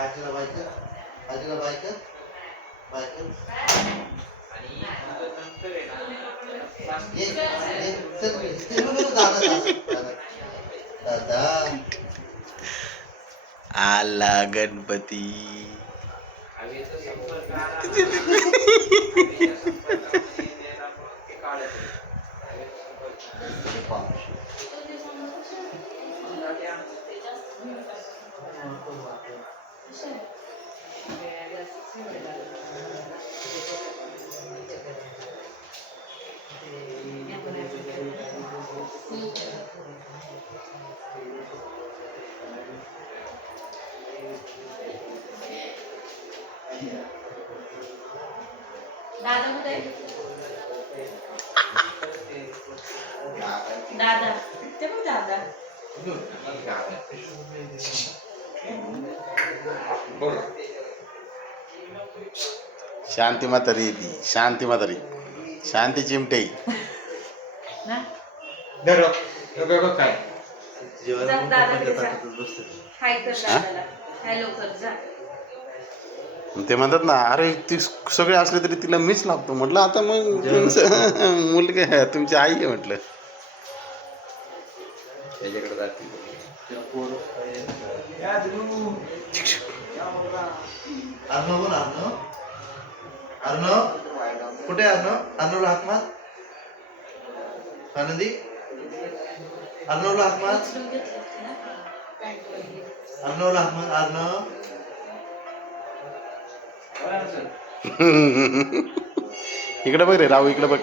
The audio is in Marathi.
आजीला बायकर आजीला बायकर. बायकर. दादा आला गणपती. दादा कुठे दादा. ते पण दादा. शांती म्हातारी ती शांती म्हातारी. शांती चिमटे. हाय कर दादाला. जा. ते म्हणतात ना अरे ती सगळे असले तरी तिला मीच लागतो. म्हटलं आता मग तुमचं मुलगी आहे, तुमची आई आहे म्हटलं. अर्णव बोल अर्णव. अर्णव कुठे आहे अर्णव? अर्णवला हाक मार. आनंदी. अर्णवला हात मार. उचलून घेतलं अर्णवला हाक मार अर्णव. इकडे बघ रे राहू इकडे बघ.